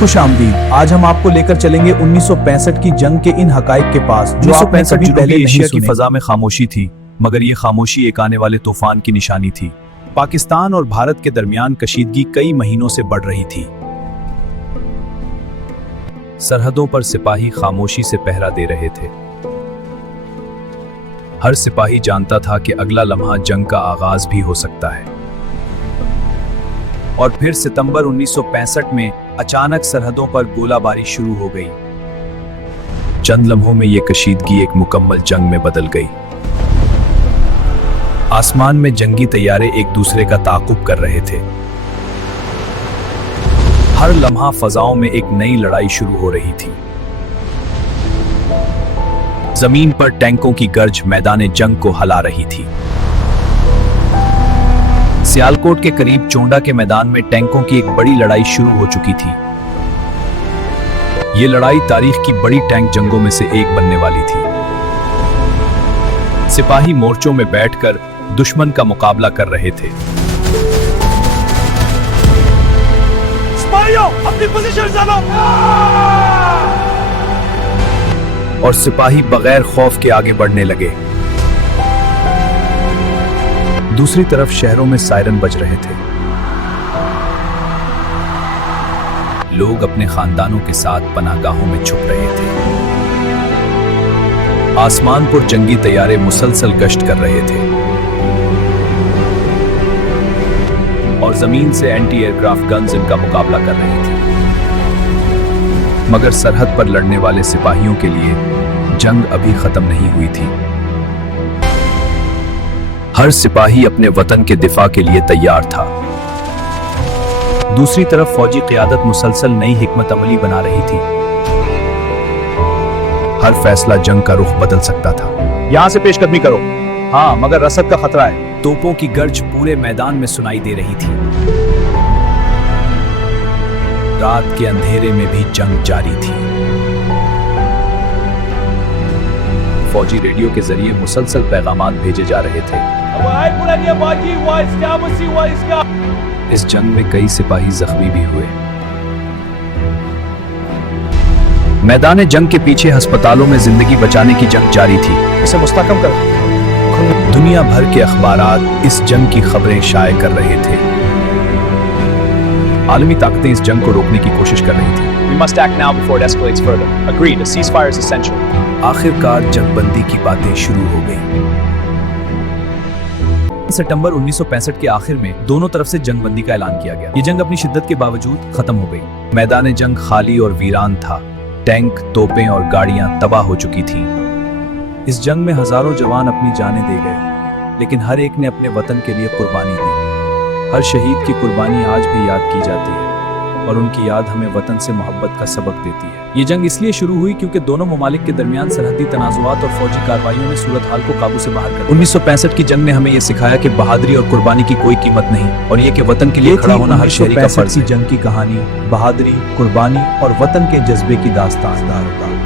खुश आमदीद। आज हम आपको लेकर चलेंगे 1965 की जंग के इन हकाइक के पास जो आपने कभी पहले नहीं एशिया की सुने। फजा में खामोशी थी, मगर ये खामोशी एक आने वाले तूफान की निशानी थी। पाकिस्तान और भारत के दरमियान कशीदगी कई महीनों से बढ़ रही थी। सरहदों पर सिपाही खामोशी से पहरा दे रहे थे। हर सिपाही जानता था कि अगला लम्हा जंग का आगाज भी हो सकता है। और फिर सितंबर 1965 में अचानक सरहदों पर गोलाबारी शुरू हो गई। चंद लम्हों में यह कशीदगी एक मुकम्मल जंग में बदल गई। आसमान में जंगी तैयारे एक दूसरे का ताक़ुब कर रहे थे। हर लम्हा फजाओं में एक नई लड़ाई शुरू हो रही थी। जमीन पर टैंकों की गर्ज मैदान जंग को हिला रही थी। सियालकोट के करीब चोंडा के मैदान में टैंकों की एक बड़ी लड़ाई शुरू हो चुकी थी। यह लड़ाई तारीख की बड़ी टैंक जंगों में से एक बनने वाली थी। सिपाही मोर्चों में बैठकर दुश्मन का मुकाबला कर रहे थे। सिपाहियों, अपनी पोजीशन लो। और सिपाही बगैर खौफ के आगे बढ़ने लगे। दूसरी तरफ शहरों में सायरन बज रहे थे। लोग अपने खानदानों के साथ पनाहगाहों में छुप रहे थे। आसमान पर जंगी तैयारे मुसलसल गश्त कर रहे थे और जमीन से एंटी एयरक्राफ्ट गन्स इनका मुकाबला कर रही थी। मगर सरहद पर लड़ने वाले सिपाहियों के लिए जंग अभी खत्म नहीं हुई थी। हर सिपाही अपने वतन के दिफा के लिए तैयार था। दूसरी तरफ फौजी क़यादत मुसलसल नई हिकमत अमली बना रही थी। हर फैसला जंग का रुख बदल सकता था। यहाँ से पेशकदमी करो। हाँ, मगर रसद का खतरा है। तोपों की गर्ज पूरे मैदान में सुनाई दे रही थी। रात के अंधेरे में भी जंग जारी थी। फौजी रेडियो के जरिए मुसलसल पैगामात भेजे जा रहे थे। इस जंग में कई सिपाही जख्मी भी हुए। मैदान जंग के पीछे अस्पतालों में जिंदगी बचाने की जंग जारी थी। इसे मुस्तहकम करो। दुनिया भर के अखबारात इस जंग की खबरें शाये कर रहे थे। आलमी ताकतें इस जंग को रोकने की कोशिश कर रही थी। We must act now before it escalates further. Agreed. A ceasefire is essential. आखिरकार जंगबंदी की बातें शुरू हो गई। सितंबर 1965 के आखिर में दोनों तरफ से जंगबंदी का ऐलान किया गया। ये जंग अपनी शिद्दत के बावजूद खत्म हो गई। मैदान जंग खाली और वीरान था। टैंक, तोपें और गाड़ियां तबाह हो चुकी थीं। इस जंग में हजारों जवान अपनी जानें दे गए, लेकिन हर एक ने अपने वतन के लिए कुर्बानी दी। हर शहीद की कुर्बानी आज भी याद की जाती है और उनकी याद हमें वतन से मोहब्बत का सबक देती है। ये जंग इसलिए शुरू हुई क्योंकि दोनों ममालिक के दरमियान सरहदी तनाजुआत और फौजी कार्रवाइयों ने सूरत हाल को काबू से बाहर कर दिया। 1965 की जंग ने हमें यह सिखाया कि बहादुरी और कुर्बानी की कोई कीमत नहीं, और ये कि वतन के लिए खड़ा होना हर शहरी का फर्ज है। जंग की कहानी, बहादुरी, कुर्बानी और वतन के जज्बे की दास्तान।